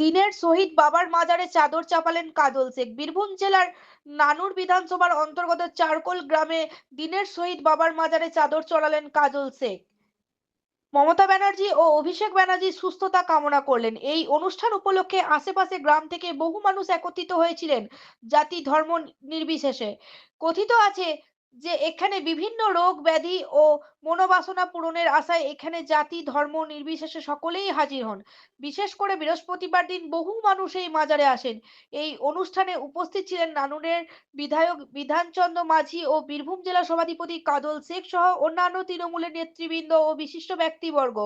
দিনের শহীদ বাবার মাজারে চাদর চাপালেন কাজল শেখ। বীরভূম জেলার নানুর বিধানসভার অন্তর্গত চারকোল গ্রামে দিনের শহীদ বাবার মাজারে চাদর চড়ালেন কাজল শেখ। মমতা ব্যানার্জি ও অভিষেক ব্যানার্জি সুস্থতা কামনা করলেন। এই অনুষ্ঠান উপলক্ষে আশেপাশে গ্রাম থেকে বহু মানুষ একত্রিত হয়েছিলেন, জাতি ধর্ম নির্বিশেষে। কথিত আছে যে এখানে বিভিন্ন রোগ ব্যাধি ও মনোবাসনা পূরণের আশায় এখানে জাতি ধর্ম নির্বিশেষে সকলেই হাজির হন। বিশেষ করে বৃহস্পতিবার দিন বহু মানুষ এই মাজারে আসেন। এই অনুষ্ঠানে উপস্থিত ছিলেন নানুরের বিধায়ক বিধানচন্দ্র মাঝি ও বীরভূম জেলা সভাধিপতি কাজল শেখ সহ অন্যান্য তৃণমূলের নেতৃবৃন্দ ও বিশিষ্ট ব্যক্তিবর্গ।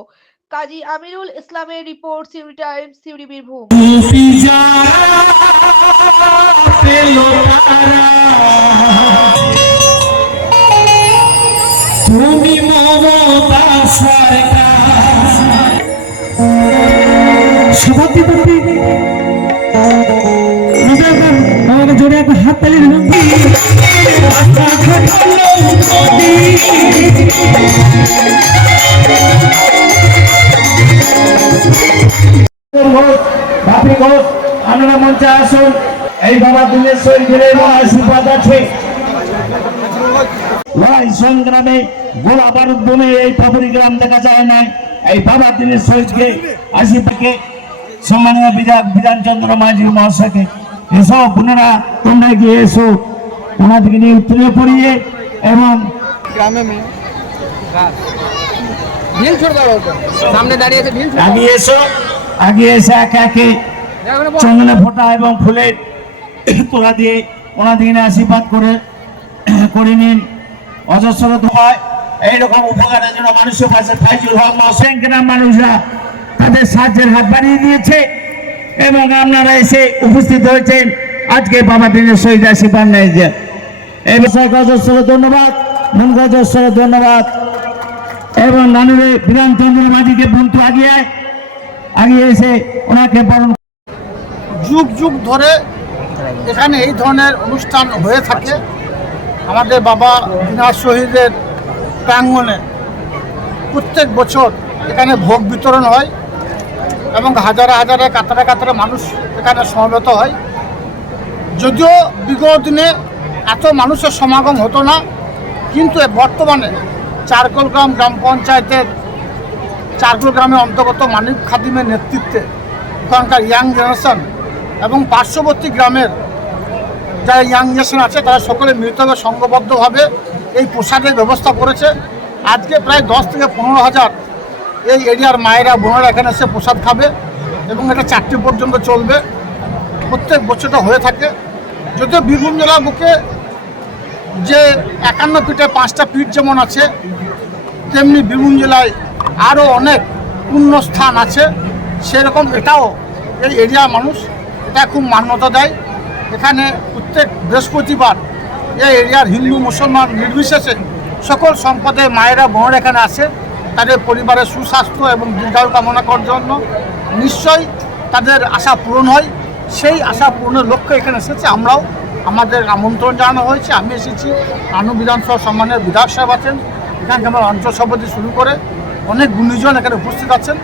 কাজী আমিরুল ইসলামের রিপোর্ট, সিউড়ি টাইমস, সিউড়ি, বীরভূম। তুমি মমতা সরকার সভাপতি আমাকে জোরে একটা হাত তালি দেবেন। বাপি ঘোষ আপনারা মঞ্চে আসুন। এই বাবা দিনের শরীরের আশীর্বাদ আছে। লড়াই সংগ্রামে গোলা বারুদ বোমে এই পাপুরি গ্রাম দেখা যায় না। এই বাবা দিনের শহীদকে আশীর্বাদকে সম্মানীয় বিধানচন্দ্র মাঝি মহাশয়কে এসো বোনেরা, তোমরা গিয়ে এসো ওনাদেরকে নিয়ে উত্তরে পড়িয়ে এবং আগে এসে একে একে চন্দনে ফোঁটা এবং ফুলের তোলা দিয়ে ওনাদেরকে আশীর্বাদ করে নিন। অজস্র হয় এইরকম উপকারের জন্য মানুষের পাশে ফাইজুল হক মহসেনগ্রাম মানুষরা তাদের সাহায্যের হাত বাড়িয়ে দিয়েছে এবং আপনারা এসে উপস্থিত হয়েছেন আজকে বাবা দিনের শহীদ আশীর্বাদ নেই যে এই বিষয়ে অজস্র ধন্যবাদ, অজস্র ধন্যবাদ এবং নানুরে বিধানচন্দ্র মাঝিকে বন্ধু আগিয়ে এসে ওনাকে বরণ। যুগ যুগ ধরে এখানে এই ধরনের অনুষ্ঠান হয়ে থাকে। আমাদের বাবা দিনার শহীদের প্রাঙ্গণে প্রত্যেক বছর এখানে ভোগ বিতরণ হয় এবং হাজারে হাজারে কাতারে কাতারে মানুষ এখানে সমবেত হয়। যদিও বিগত দিনে এত মানুষের সমাগম হতো না, কিন্তু বর্তমানে চারকোল গ্রাম পঞ্চায়েতের চারকোল গ্রামের অন্তর্গত মানিক খাদিমের নেতৃত্বে ওখানকার ইয়াং জেনারেশন এবং পার্শ্ববর্তী গ্রামের যারা ইয়াং জেনারেশন আছে তারা সকলে মিলিতভাবে সংঘবদ্ধভাবে এই প্রসাদের ব্যবস্থা করেছে। আজকে প্রায় 10 থেকে 15,000 এই এরিয়ার মায়েরা বোনেরা এখানে এসে প্রসাদ খাবে এবং এটা 4টে পর্যন্ত চলবে। প্রত্যেক বছরটা হয়ে থাকে। যদিও বীরভূম জেলার বুকে যে 51 ফিটে 5টা পীঠ যেমন আছে, তেমনি বীরভূম জেলায় আরও অনেক পূর্ণ স্থান আছে। সেরকম এটাও এই এরিয়ার মানুষ এটা খুব মান্যতা দেয়। এখানে প্রত্যেক বৃহস্পতিবার এই এরিয়ার হিন্দু মুসলমান নির্বিশেষে সকল সম্প্রদায়ের মায়েরা বোনেরা এখানে আসে তাদের পরিবারের সুস্বাস্থ্য এবং দীর্ঘায়ু কামনা করার জন্য। নিশ্চয়ই তাদের আশা পূরণ হয়। সেই আশা পূরণের লক্ষ্যে এখানে এসেছে। আমরাও আমাদের আমন্ত্রণ জানানো হয়েছে। আমি এসেছি, নানু বিধানসভা সম্মানের বিধায়ক সাহেব আছেন, এখানকে আমার অঞ্চল সভাপতি শুরু করে অনেক গুণীজন এখানে উপস্থিত আছেন।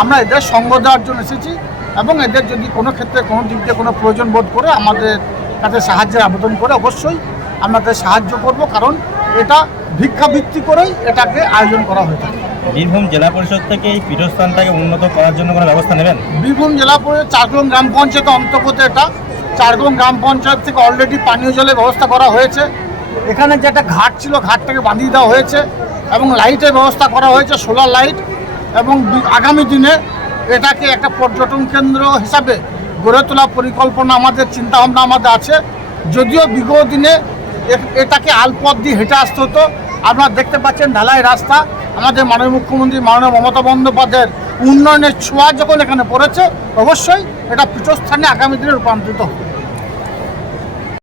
আমরা এদের সঙ্গ দেওয়ার জন্য এসেছি এবং এদের যদি কোনো ক্ষেত্রে কোনো দিক দিয়ে কোনো প্রয়োজন বোধ করে আমাদের কাছে সাহায্যের আবেদন করে অবশ্যই আমরা তাদের সাহায্য করব, কারণ এটা ভিক্ষাবৃত্তি করেই এটাকে আয়োজন করা হয়ে থাকে। বীরভূম জেলা পরিষদ থেকে এই পীঠস্থানটাকে উন্নত করার জন্য কোনো ব্যবস্থা নেবেন? বীরভূম জেলা পরিষদ চারগ্রাম গ্রাম পঞ্চায়েতের অন্তর্গত এটা। চারগ্রাম গ্রাম পঞ্চায়েত থেকে অলরেডি পানীয় জলের ব্যবস্থা করা হয়েছে। এখানে যে একটা ঘাট ছিল, ঘাটটাকে বাঁধিয়ে দেওয়া হয়েছে এবং লাইটের ব্যবস্থা করা হয়েছে, সোলার লাইট। এবং আগামী দিনে এটাকে একটা পর্যটন কেন্দ্র হিসাবে গড়ে তোলার পরিকল্পনা আমাদের, চিন্তাভাবনা আমাদের আছে। যদিও বিগত দিনে এটাকে আলপথ দিয়ে হেঁটে আসতে হতো। আপনারা দেখতে পাচ্ছেন ঢালাই রাস্তা। আমাদের মাননীয় মুখ্যমন্ত্রী মাননীয় মমতা বন্দ্যোপাধ্যায়ের উন্নয়নের ছোঁয়া যখন এখানে পড়েছে, অবশ্যই এটা পীঠস্থানে আগামী দিনে রূপান্তরিত হবে।